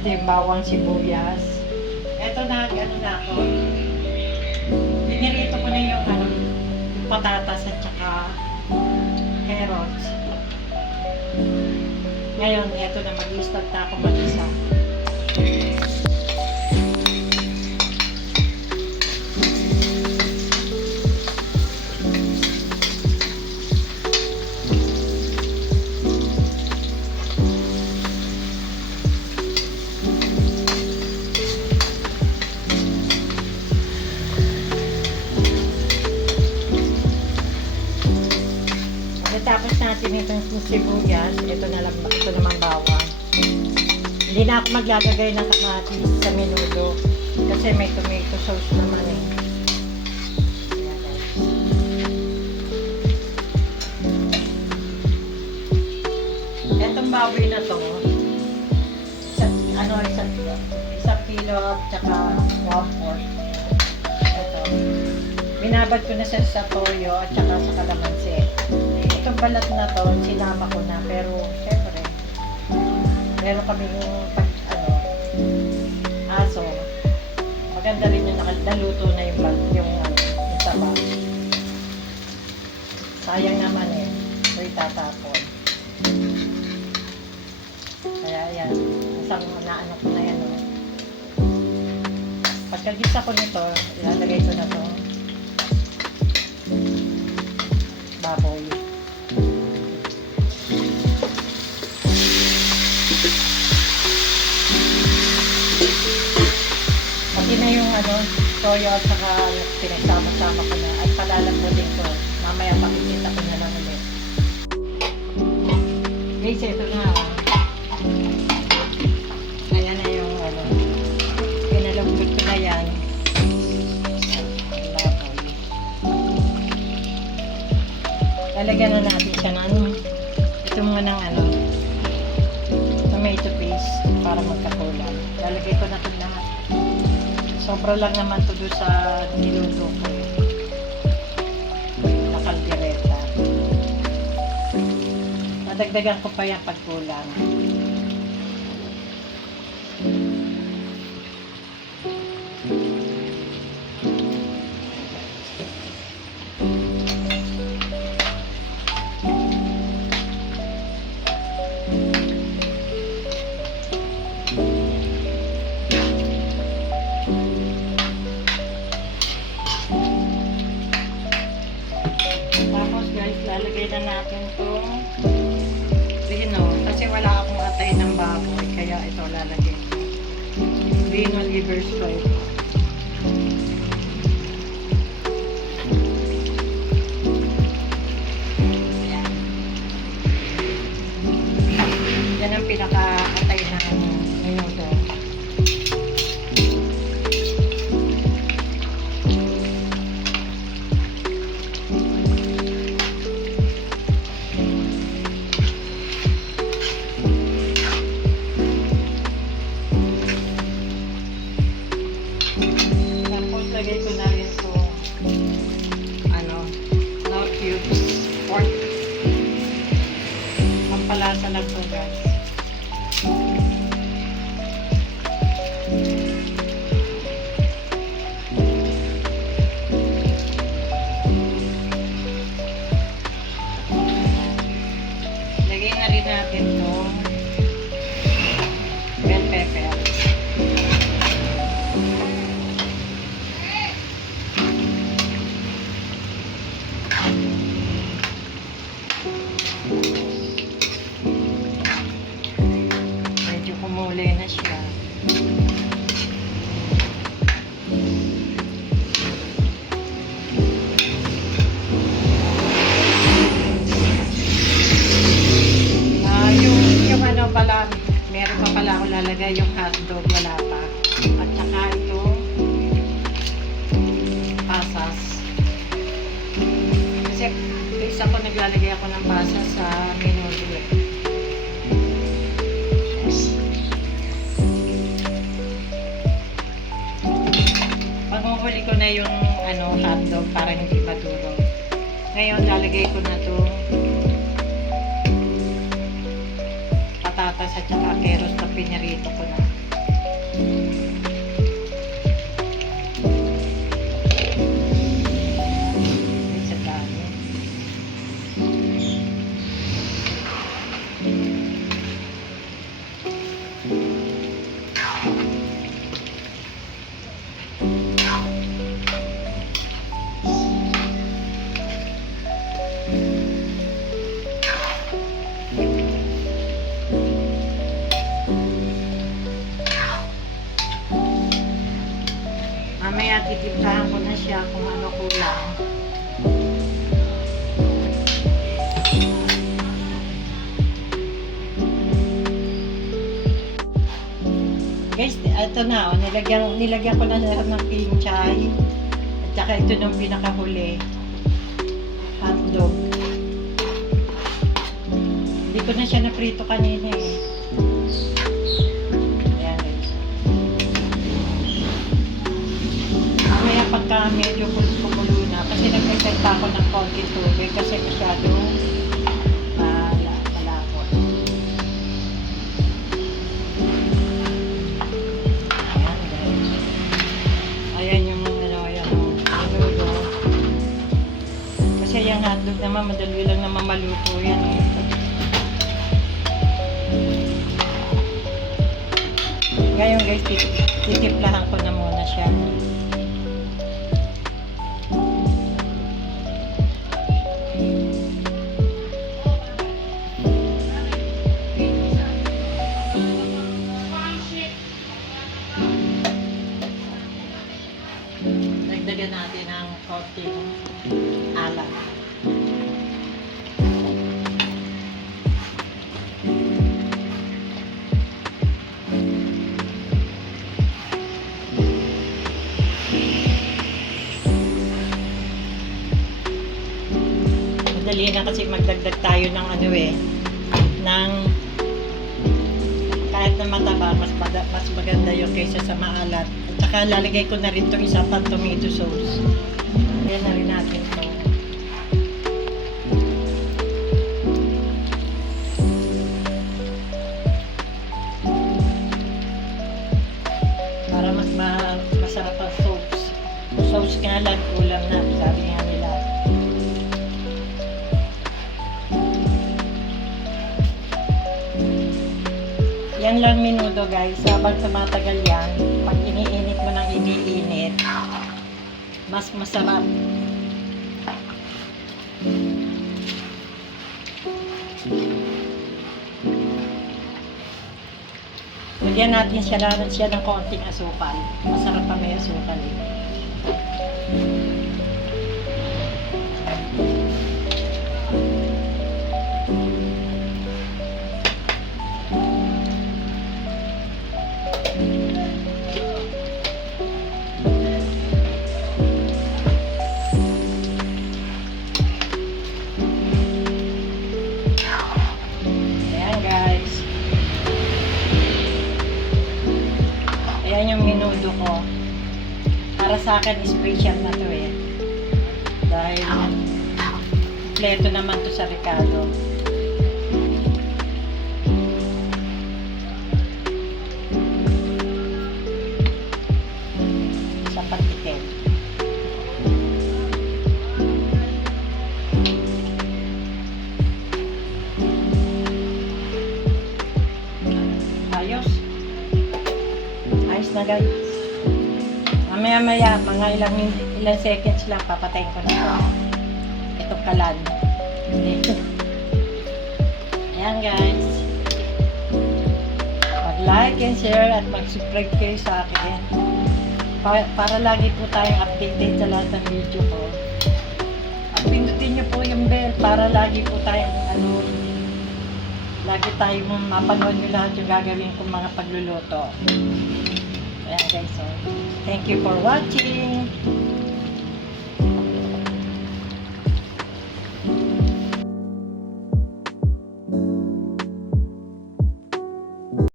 Ito yung bawang sibuyas. Ito na, ano na ako. Pinirito ko na yung yung patatas at saka carrots. Ngayon, ito na mag-i-start na ako mag-isa. Tapos natin itong sibuyas, ito naman bawang. Hindi na ako maglalagay ng kamatis sa menudo kasi may tomato sauce naman eh. Etong baboy na to, isang kilo at saka 1/4. Ito. Binabad ko na sa toyo at saka sa kalamansi. Itong balat na to, sinama ko na, pero syempre meron kami yung aso. Maganda rin yung naluto na yung taba. Sayang naman eh, so itatapon. Kaya yan, isang naano ko na yan. Pagkagisa ko nito, ilalagay ko na to baboy. Pati na yung toyo at saka pinagsama-sama ko na at palalambutin ko. Mamaya makikita ko na lang ulit. Guys, ito na. Ayan na yung pinalambot ko na yan. Lalagyan na natin siya ng ito mga ng tomato paste para magkakulay. Lalagay ko na ito lahat. Sobra lang naman ito doon sa niluto ko. Na kaldereta. Nadagdagan ko pa yan pagkulang. Lalagay na natin itong rino kasi wala akong atay ng baboy kaya ito lalagay ko. Rino liver stripe. Yan ang pinaka-atay ng minuto. Lagay ko na rin itong no cubes pork. Pampalasa lang ito guys. Lagay na rin natin itong bell pepper. Medyo kumulay na siya. Yung pala, meron pa pala ako lalagay yung hotdog, wala pa. At saka ito, pasas. Kasi isa ko naglalagay ako ng pasas sa menudo. Panguhuli ko na yung hotdog para hindi madurog. Ngayon lalagay ko na to patatas at saka keros na pinarito ko na. kulang. Guys, ito na, nilagyan ko na siya ng pinchay. At saka ito nung pinakahuli, hotdog. Hindi ko na siya naprito kanina eh. Ayan guys. Mamaya pagka medyo kumulo na, kasi nag-effect ako ng konti tubig kasi masyadong malapot. Ayan guys. Ayan yung menudo. Kasi yung hotdog naman, madali lang naman maluto yan eh. Ngayon guys, titimplahan ko na muna siya. Dagdagan natin ng konting alat. Madali na kasi magdagdag tayo ng ano eh, ng kahit na mataba, mas maganda yung kaysa sa maalat. At saka lalagay ko na rin itong isa pang tomato sauce. Ayan na rin natin ito. Para mas masarap ang sauce. Sauce nga lang, ulam na, sabi nga nila. Yan lang menudo guys. Habang tumatagal yan, pag iniinit mo ng iniinit, mas masarap. Lagyan natin siya ng konting asukal. Masarap pa may asukal eh. Ayan yung menudo ko. Para sa akin, special na to eh. Dahil kompleto naman to sa Ricardo. Sa patikin. Ayos. Ayos na guys. Mamaya mga ilang seconds lang papatayin ko na itong kalan. Ayan guys. Mag-like and share at mag-subscribe kayo sa akin. Para lagi po tayong updated sa lahat ng video ko. At pindutin nyo po yung bell para lagi po tayong lagi tayong mapanood nyo lahat yung gagawin kong mga pagluluto. Ayan guys, so thank you for watching.